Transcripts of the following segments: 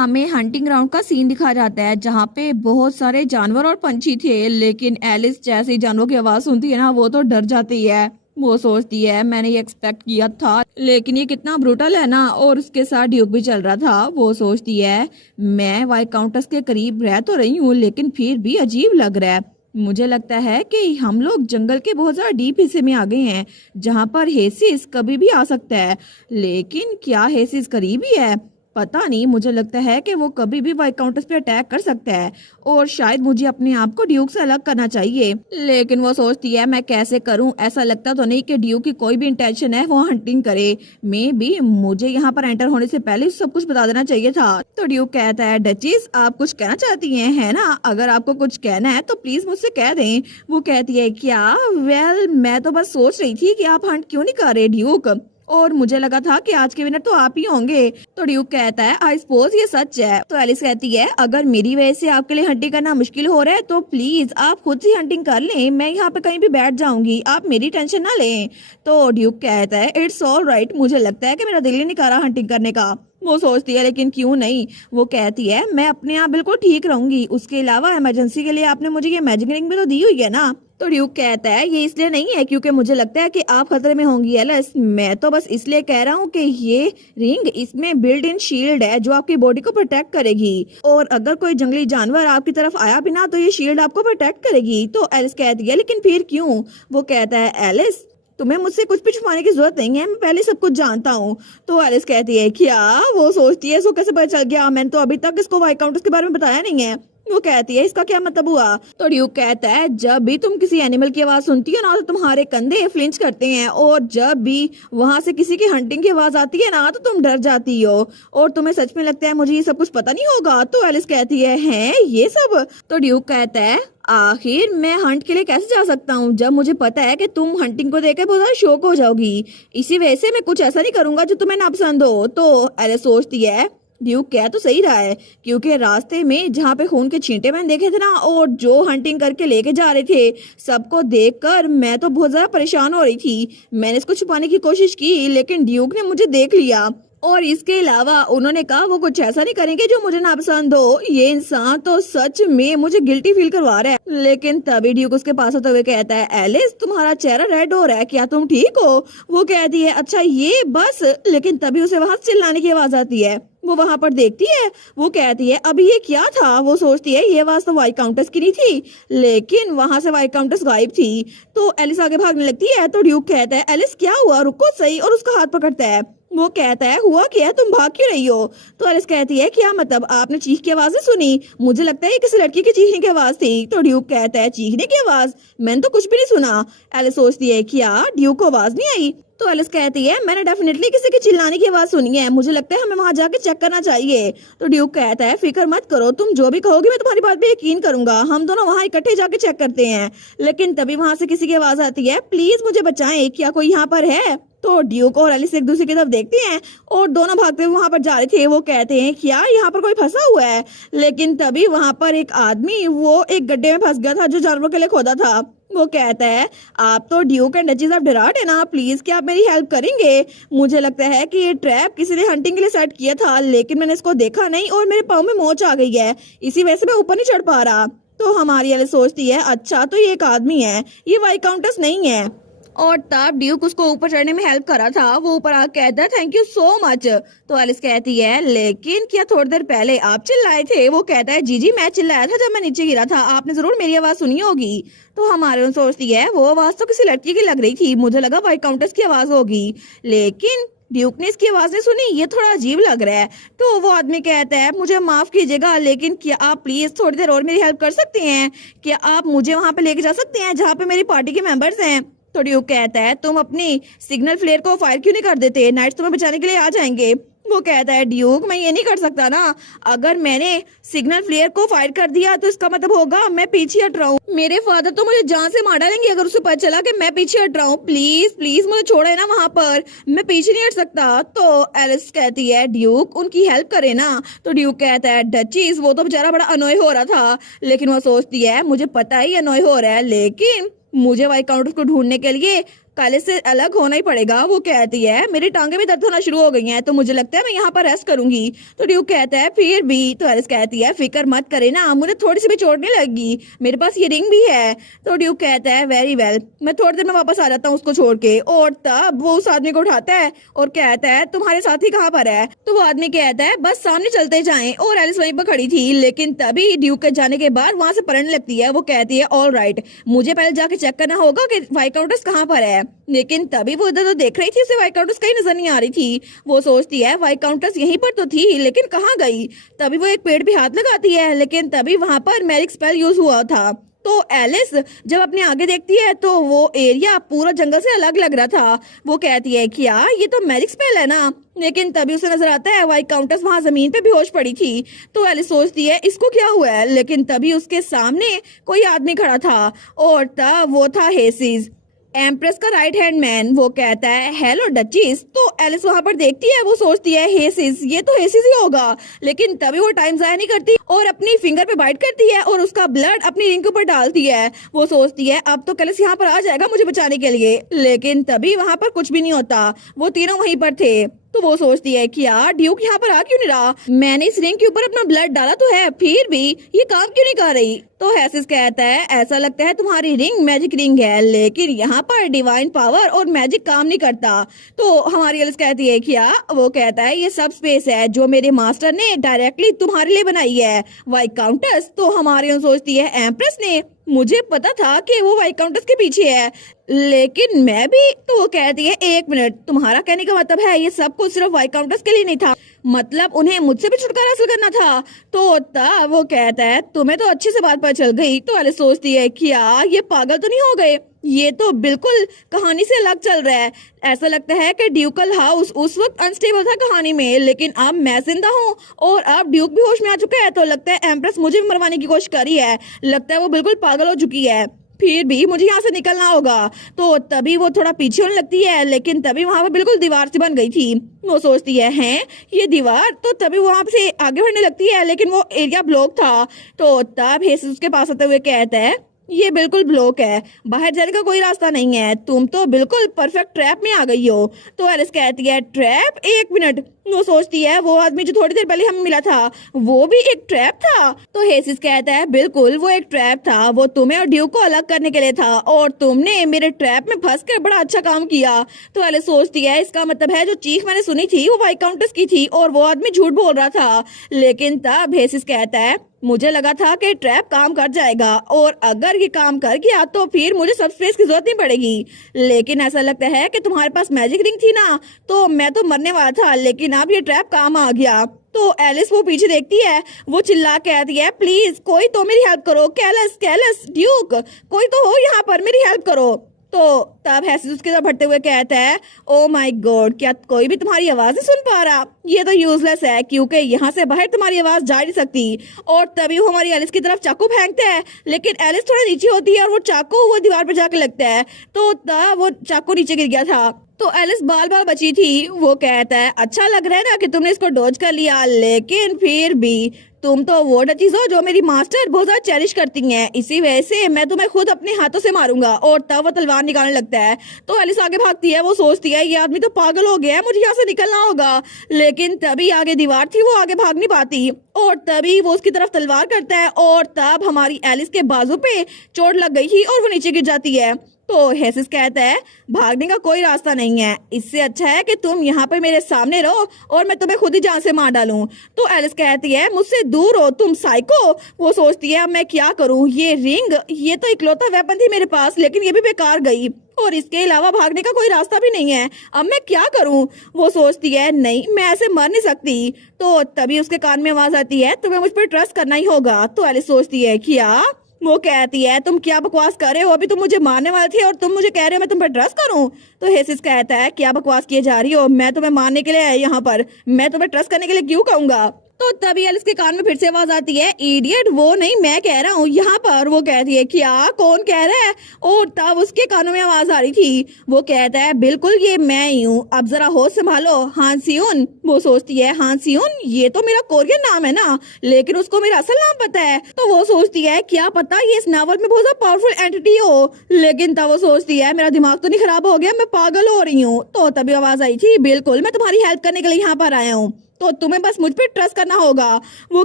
हमें hunting ground का scene दिखाया जाता है जहाँ पे बहुत सारे जानवर और पंछी थे, लेकिन एलिस जैसे ही जानवरों की आवाज सुनती है ना वो तो डर जाती है। वो सोचती है मैंने ये एक्सपेक्ट किया था, लेकिन ये कितना ब्रूटल है ना। और उसके साथ ड्यूक भी चल रहा था। वो सोचती है मैं वाइट काउंटर्स के करीब रह तो रही हूँ, लेकिन फिर भी अजीब लग रहा है। मुझे लगता है कि हम लोग जंगल के बहुत ज्यादा डीप हिस्से में आ गए हैं जहाँ पर हेसिस कभी भी आ सकता है। लेकिन क्या हेसिस करीब ही है? पता नहीं, मुझे लगता है कि वो कभी भी वाइट काउंटर्स पे अटैक कर सकता है और शायद मुझे अपने आप को ड्यूक से अलग करना चाहिए। लेकिन वो सोचती है मैं कैसे करूं? ऐसा लगता तो नहीं कि ड्यूक की कोई भी इंटेंशन है वो हंटिंग करे। मे भी मुझे यहाँ पर एंटर होने से पहले सब कुछ बता देना चाहिए था। तो ड्यूक कहता है डचीज आप कुछ कहना चाहती हैं है ना? अगर आपको कुछ कहना है तो प्लीज मुझसे कह दें। वो कहती है क्या? वेल मैं तो बस सोच रही थी कि आप हंट क्यों नहीं कर रहे ड्यूक, और मुझे लगा था कि आज के विनर तो आप ही होंगे। तो ड्यूक कहता है आई सपोज ये सच है। तो एलिस कहती है अगर मेरी वजह से आपके लिए हंटिंग करना मुश्किल हो रहा है तो प्लीज आप खुद से हंटिंग कर लें, मैं यहाँ पे कहीं भी बैठ जाऊंगी, आप मेरी टेंशन ना लें। तो ड्यूक कहता है इट्स ऑल राइट, मुझे लगता है कि मेरा दिल ही नहीं कर रहा हंटिंग करने का। वो सोचती है लेकिन क्यों नहीं? वो कहती है मैं अपने आप बिल्कुल ठीक रहूंगी, उसके अलावा इमरजेंसी के लिए आपने मुझे ये मैजिक रिंग भी तो दी हुई है ना। तो ड्यूक कहता है ये इसलिए नहीं है क्योंकि मुझे लगता है कि आप खतरे में होंगी एलिस, मैं तो बस इसलिए कह रहा हूँ कि ये रिंग इसमें बिल्ट इन शील्ड है जो आपकी बॉडी को प्रोटेक्ट करेगी, और अगर कोई जंगली जानवर आपकी तरफ आया भी ना तो ये शील्ड आपको प्रोटेक्ट करेगी। तो एलिस कहती है लेकिन फिर क्यों? वो कहता है एलिस तुम्हें मुझसे कुछ भी छुपाने की जरूरत नहीं है, मैं पहले सब कुछ जानता हूँ। तो एलिस कहती है क्या? वो सोचती है इसको कैसे पता चल गया, मैंने तो अभी तक इसको वाइट काउंटर्स के बारे में बताया नहीं है। वो कहती है इसका क्या मतलब हुआ? तो ड्यूक कहता है जब भी तुम किसी एनिमल की आवाज सुनती हो ना तो तुम्हारे कंधे फ्लिंच करते हैं, और जब भी वहां से किसी की हंटिंग की आवाज आती है ना तो तुम डर जाती हो, और तुम्हें सच में लगता है मुझे ये सब कुछ पता नहीं होगा। तो एलिस कहती है हैं ये सब? तो ड्यूक कहता है आखिर मैं हंट के लिए कैसे जा सकता हूँ जब मुझे पता है कि तुम हंटिंग को देखकर बहुत ज्यादा शौक हो जाओगी, इसी वजह से मैं कुछ ऐसा नहीं करूंगा जो तुम्हें नापसंद हो। तो एलिस सोचती है ड्यूक कह तो सही रहा है, क्योंकि रास्ते में जहाँ पे खून के छींटे मैंने देखे थे ना और जो हंटिंग करके लेके जा रहे थे सबको देखकर मैं तो बहुत ज्यादा परेशान हो रही थी। मैंने इसको छुपाने की कोशिश की लेकिन ड्यूक ने मुझे देख लिया, और इसके अलावा उन्होंने कहा वो कुछ ऐसा नहीं करेंगे जो मुझे नापसंद हो। ये इंसान तो सच में मुझे गिल्टी फील करवा रहा है। लेकिन तभी ड्यूक उसके पास होते हुए कहता है एलिस तुम्हारा चेहरा रेड हो रहा है, क्या तुम ठीक हो? वो कहती है अच्छा ये बस, लेकिन तभी उसे वहां चिल्लाने की आवाज आती है। वो वहां पर देखती है, वो कहती है अभी ये क्या था? वो सोचती है ये आवाज तो वाइट काउंटर्स की नहीं थी, लेकिन वहां से वाइट काउंटर्स गायब थी। तो एलिस आगे भागने लगती है। तो ड्यूक कहता है एलिस क्या हुआ, रुको सही, और उसका हाथ पकड़ता है। वो कहता है हुआ क्या, तुम भाग क्यों रही हो? तो एलिस कहती है क्या मतलब, आपने चीख की आवाज सुनी? मुझे लगता है किसी लड़की की चीखने की आवाज थी। तो ड्यूक कहता है चीखने की आवाज? मैंने तो कुछ भी नहीं सुना। एलिस सोचती है क्या ड्यूक को आवाज नहीं आई? तो एलिस कहती है मैंने डेफिनेटली किसी के चिल्लाने की आवाज सुनी है, मुझे लगता है हमें वहां जाके चेक करना चाहिए। तो ड्यूक कहता है फिक्र मत करो, तुम जो भी कहोगी मैं तुम्हारी बात पे यकीन करूंगा, हम दोनों वहां इकट्ठे जाके चेक करते हैं। लेकिन तभी वहां से किसी की आवाज आती है प्लीज मुझे बचाएं, क्या कोई यहाँ पर है? तो ड्यूक और एलिस एक दूसरे की तरफ देखते हैं और दोनों भागते हुए वहां पर जा रहे थे। वो कहते हैं क्या यहाँ पर कोई फंसा हुआ है? लेकिन तभी वहां पर एक आदमी वो एक गड्ढे में फंस गया था जो जानवरों के लिए खोदा था। वो कहता है आप तो ड्यूक एंड डचेस ऑफ डेराट है ना, प्लीज क्या आप मेरी हेल्प करेंगे? मुझे लगता है कि ये ट्रैप किसी ने हंटिंग के लिए सेट किया था, लेकिन मैंने इसको देखा नहीं और मेरे पाँव में मोच आ गई है, इसी वजह से मैं ऊपर नहीं चढ़ पा रहा। तो हमारी एलिस सोचती है अच्छा तो ये एक आदमी है, ये वाइट काउंटर्स नहीं है, और तब ड्यूक उसको ऊपर चढ़ने में हेल्प करा था। वो ऊपर आकर कहता है थैंक यू सो मच। तो एलिस कहती है लेकिन क्या थोड़ी देर पहले आप चिल्लाए थे? वो कहता है जी जी मैं चिल्लाया था जब मैं नीचे गिरा था, आपने जरूर मेरी आवाज सुनी होगी। तो हमारे सोचती है वो आवाज तो किसी लड़की की लग रही थी, मुझे लगा वाइट काउंटर्स की आवाज होगी, लेकिन ड्यूक ने इसकी आवाज नहीं सुनी, ये थोड़ा अजीब लग रहा है। तो वो आदमी कहता है मुझे माफ कीजिएगा लेकिन क्या आप प्लीज थोड़ी देर और मेरी हेल्प कर सकते हैं? क्या आप मुझे वहां पे लेके जा सकते हैं जहाँ पे मेरी पार्टी के मेंबर्स हैं? तो ड्यूक कहता है तुम अपनी सिग्नल फ्लेयर को फायर क्यों नहीं कर देते, नाइट्स तुम्हें बचाने के लिए आ जाएंगे। वो कहता है ड्यूक मैं ये नहीं कर सकता ना, अगर मैंने सिग्नल फ्लेयर को फायर कर दिया तो इसका मतलब होगा मैं पीछे हट रहा हूँ, मेरे फादर तो मुझे जान से मार डालेंगे अगर उसे पता चला कि मैं पीछे हट रहा हूँ, प्लीज प्लीज मुझे छोड़े ना, वहां पर मैं पीछे नहीं हट सकता। तो एलिस कहती है ड्यूक उनकी हेल्प करे ना। तो ड्यूक कहता है डचीज वो तो बेचारा बड़ा अनोय हो रहा था, लेकिन वो सोचती है मुझे पता ही अनोय हो रहा है, लेकिन मुझे वाइट काउंटर्स को ढूंढने के लिए कॉलेज से अलग होना ही पड़ेगा। वो कहती है मेरी टांगे भी दर्द होना शुरू हो गई हैं, तो मुझे लगता है मैं यहाँ पर रेस्ट करूंगी। तो ड्यूक कहता है फिर भी। तो एलिस कहती है फिक्र मत करे ना, मुझे थोड़ी सी भी चोट नहीं लगी, मेरे पास ये रिंग भी है। तो ड्यूक कहता है वेरी वेल, मैं थोड़ी देर में वापस आ जाता हूँ उसको छोड़ के। और तब वो उस आदमी को उठाता है और कहता है तुम्हारे साथी कहाँ पर है। तो वो आदमी कहता है बस सामने चलते जाएं। और एलिस वहीं पर खड़ी थी, लेकिन तभी ड्यूक के जाने के बाद वहां से पलटने लगती है। वो कहती है ऑल राइट, मुझे पहले जाके चेक करना होगा कि वाई काउंटर्स कहाँ पर है। लेकिन तभी वो इधर तो देख रही थी, उसे वाई काउंटर्स कहीं नजर नहीं आ रही थी। वो सोचती है वाई काउंटर्स यहीं पर तो थी, लेकिन कहाँ गई। तभी वो एक पेड़ पे हाथ लगाती है, लेकिन तभी वहां पर मैजिक स्पेल यूज हुआ था। तो एलिस जब अपने आगे देखती है तो वो एरिया पूरा जंगल से अलग लग रहा था। वो कहती है क्या ये तो मैजिक स्पेल है ना। लेकिन तभी उसे नजर आता है वाई काउंटर्स वहां जमीन पे बेहोश पड़ी थी। तो एलिस सोचती है इसको क्या हुआ है, लेकिन तभी उसके सामने कोई आदमी खड़ा था और तब वो था हेसिस, एम्प्रेस का राइट हैंड मैन। वो कहता है हेलो डचीज। तो एलिस वहां पर देखती है, वो सोचती है हेसिस, ये तो हेसिस ही होगा। लेकिन तभी वो टाइम जाया नहीं करती और अपनी फिंगर पे बाइट करती है और उसका ब्लड अपनी रिंग के ऊपर डालती है। वो सोचती है अब तो कलिस यहाँ पर आ जाएगा मुझे बचाने के लिए। लेकिन तभी वहां पर कुछ भी नहीं होता, वो तीनों वहीं पर थे। तो वो सोचती है कि यार ड्यूक यहाँ पर आ क्यों नहीं रहा, मैंने इस रिंग के ऊपर अपना ब्लड डाला तो है, फिर भी ये काम क्यों नहीं कर रही। तो हेसिस कहता है ऐसा लगता है तुम्हारी रिंग मैजिक रिंग है, लेकिन यहाँ पर डिवाइन पावर और मैजिक काम नहीं करता। तो हमारी एलिस कहती है क्या। वो कहता है ये सब स्पेस है जो मेरे मास्टर ने डायरेक्टली तुम्हारे लिए बनाई है, वाई काउंटर्स। तो हमारी सोचती है एम्प्रेस ने, मुझे पता था कि वो वाई काउंटर्स के पीछे है, लेकिन मैं भी। तो वो कहती है एक मिनट, तुम्हारा कहने का मतलब है ये सब कुछ सिर्फ वाई काउंटर्स के लिए नहीं था, मतलब उन्हें मुझसे भी छुटकारा हासिल करना था। तो तब वो कहता है तुम्हें तो अच्छे से बात पता चल गई। तो एलिस सोचती है क्या ये पागल तो नहीं हो गए, ये तो बिल्कुल कहानी से अलग चल रहा है। ऐसा लगता है कि ड्यूकल हाउस उस वक्त अनस्टेबल था कहानी में, लेकिन अब मैं जिंदा हूँ और अब ड्यूक भी होश में आ चुका है। तो लगता है एम्प्रेस मुझे भी मरवाने की कोशिश करी है, लगता है वो बिल्कुल पागल हो चुकी है, फिर भी मुझे यहाँ से निकलना होगा। तो तभी वो थोड़ा पीछे होने लगती है, लेकिन तभी वहां पर बिल्कुल दीवार सी बन गई थी। वो सोचती है हैं ये दीवार। तो तभी वहां से आगे बढ़ने लगती है, लेकिन वो एरिया ब्लॉक था। तो तब हेसिस उसके पास आते हुए कहता है ये बिल्कुल ब्लॉक है, बाहर जाने का कोई रास्ता नहीं है, तुम तो बिल्कुल परफेक्ट ट्रैप में आ गई हो। तो एलिस कहती है ट्रैप, एक मिनट। वो सोचती है वो आदमी जो थोड़ी देर पहले हमें मिला था वो भी एक ट्रैप था। तो हेसिस कहता है बिल्कुल वो एक ट्रैप था, वो तुम्हें और ड्यूक को अलग करने के लिए था और तुमने मेरे ट्रैप में फंस कर बड़ा अच्छा काम किया। तो एलिस सोचती है इसका मतलब है जो चीख मैंने सुनी थी वो वाई काउंटर्स की थी और वो आदमी झूठ बोल रहा था। लेकिन तब हेसिस कहता है मुझे लगा था कि ट्रैप काम कर जाएगा और अगर ये काम कर गया तो फिर मुझे सबस्पेस की जरूरत नहीं पड़ेगी, लेकिन ऐसा लगता है कि तुम्हारे पास मैजिक रिंग थी ना, तो मैं तो मरने वाला था, लेकिन अब ये ट्रैप काम आ गया। तो एलिस वो पीछे देखती है, वो चिल्ला कहती है प्लीज कोई तो मेरी हेल्प करो, कैलस कैलस ड्यूक कोई तो हो यहाँ पर, मेरी हेल्प करो। तो तब हेसिस उसके तरफ बढ़ते हुए कहता है ओ माय गॉड, क्या कोई भी तुम्हारी आवाज नहीं सुन पा रहा, ये तो यूजलेस है क्योंकि यहाँ से बाहर तुम्हारी आवाज जा नहीं सकती। और तभी वो हमारी एलिस की तरफ चाकू फेंकता है, लेकिन एलिस थोड़ा नीचे होती है और वो चाकू वो दीवार पर जाके लगता है। तो तब वो चाकू नीचे गिर गया था। तो एलिस बाल बाल बची थी। वो कहता है अच्छा लग रहा है ना कि तुमने इसको डॉज कर लिया, लेकिन फिर भी तुम तो वो डचीज हो जो मेरी मास्टर बहुत ज्यादा चेरिश करती हैं, इसी वजह से मैं तुम्हें खुद अपने हाथों से मारूंगा। और तब वो तलवार निकालने लगता है। तो एलिस आगे भागती है, वो सोचती है ये आदमी तो पागल हो गया है, मुझे यहाँ से निकलना होगा। लेकिन तभी आगे दीवार थी, वो आगे भाग नहीं पाती और तभी वो उसकी तरफ तलवार करता है और तब हमारी एलिस के बाजू पे चोट लग गई थी और वो नीचे गिर जाती है। तो हेसिस कहता है भागने का कोई रास्ता नहीं है, इससे अच्छा है कि तुम यहाँ पे मेरे सामने रहो और मैं तुम्हें खुद ही जान से मार डालूं। तो एलिस कहती है मुझसे दूर हो तुम साइको। वो सोचती है अब मैं क्या करूं, ये रिंग ये तो इकलौता वेपन थी मेरे पास, लेकिन ये भी बेकार गई और इसके अलावा भागने का कोई रास्ता भी नहीं है, अब मैं क्या करूं। वो सोचती है नहीं मैं ऐसे मर नहीं सकती। तो तभी उसके कान में आवाज आती है तुम्हें मुझ पर ट्रस्ट करना ही होगा। तो एलिस सोचती है क्या। वो कहती है तुम क्या बकवास कर रहे हो, अभी तुम मुझे मारने वाले थे और तुम मुझे कह रहे हो मैं तुम पर ट्रस्ट करूं। तो हेसिस कहता है क्या बकवास किए जा रही हो, मैं तुम्हें मारने के लिए यहाँ पर, मैं तुम्हें ट्रस्ट करने के लिए क्यों कहूंगा। तो तभी एलिस के कान में फिर से आवाज आती है, इडियट वो नहीं मैं कह रहा हूँ यहाँ पर। वो कहती है क्या, कौन कह रहा है? और तब उसके कानों में आवाज आ रही थी। वो कहता है बिल्कुल ये मैं ही हूँ, अब जरा होश संभालो हान सियोन। वो सोचती है हान सियोन ये तो मेरा कोरियन नाम है ना, लेकिन उसको मेरा असल नाम पता है। तो वो सोचती है क्या पता ये इस नावल में बहुत ज्यादा पावरफुल एंटिटी हो। लेकिन तब वो सोचती है मेरा दिमाग तो नहीं खराब हो गया, मैं पागल हो रही हूँ। तो तभी आवाज आई थी, बिल्कुल मैं तुम्हारी हेल्प करने के लिए यहाँ पर आया हूँ, तो तुम्हें बस मुझ पे ट्रस्ट करना होगा। वो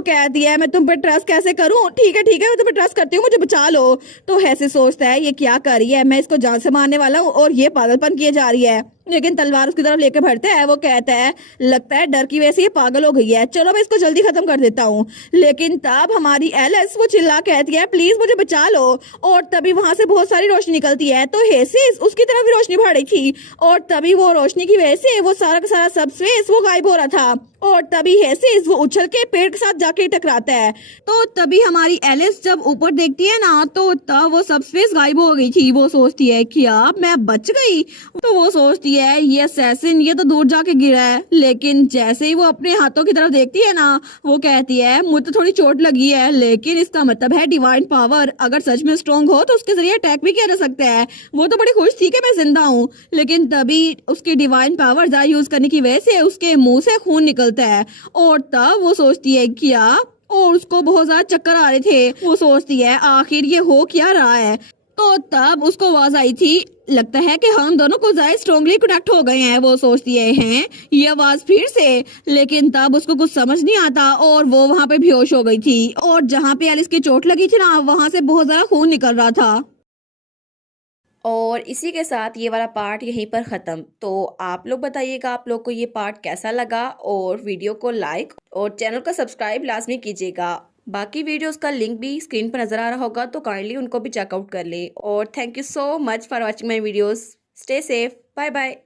कहती है मैं तुम पे ट्रस्ट कैसे करूं? ठीक है मैं तुम पे ट्रस्ट करती हूँ, मुझे बचा लो। तो ऐसे सोचता है ये क्या कर रही है, मैं इसको जान से मारने वाला हूँ और ये पागलपन किए जा रही है। लेकिन तलवार उसकी तरफ लेके बढ़ता है। वो कहता है लगता है डर की वजह से ये पागल हो गई है, चलो मैं इसको जल्दी खत्म कर देता हूँ। लेकिन तब हमारी एलिस वो चिल्ला कहती है प्लीज मुझे बचा लो। और तभी वहां से बहुत सारी रोशनी निकलती है, तो हेसिस उसकी तरफ भी रोशनी बढ़ रही थी। और तभी वो रोशनी की वजह से वो सारा का सारा सब स्पेस वो गायब हो रहा था। और तभी हेसिस वो उछल के पेड़ के साथ जाके टकराता है। तो तभी हमारी एलिस जब ऊपर देखती है ना, तो तब वो सब स्पेस गायब हो गई थी। वो सोचती है क्या मैं बच गई? तो वो सोचती है ये असैसिन ये तो दूर जाके गिरा है। लेकिन जैसे ही वो अपने हाथों की तरफ देखती है ना, वो कहती है मुझे तो थोड़ी चोट लगी है, लेकिन इसका मतलब है डिवाइन पावर अगर सच में स्ट्रॉन्ग हो तो उसके जरिए अटैक भी किया जा सकता है। वो तो बड़ी खुश थी कि मैं जिंदा हूँ। लेकिन तभी उसकी डिवाइन पावर ज्यादा यूज करने की वजह से उसके मुंह से खून निकलता है। और तब वो सोचती है क्या, और उसको बहुत ज्यादा चक्कर आ रहे थे। वो सोचती है आखिर ये हो क्या रहा है। तो तब उसको आवाज आई थी, लगता है कि हम दोनों को ज्यादा स्ट्रांगली कनेक्ट हो गए हैं। वो सोचती है हैं ये आवाज फिर से। लेकिन तब उसको कुछ समझ नहीं आता और वो वहां पे बेहोश हो गई थी। और जहाँ पे एलिस की चोट लगी थी ना, वहां से बहुत ज्यादा खून निकल रहा था। और इसी के साथ ये वाला पार्ट यहीं पर ख़त्म। तो आप लोग बताइएगा आप लोग को ये पार्ट कैसा लगा, और वीडियो को लाइक और चैनल को सब्सक्राइब लाजमी कीजिएगा। बाकी वीडियोस का लिंक भी स्क्रीन पर नज़र आ रहा होगा, तो काइंडली उनको भी चेकआउट कर ले। और thank you so much for watching my videos. Stay safe, bye bye.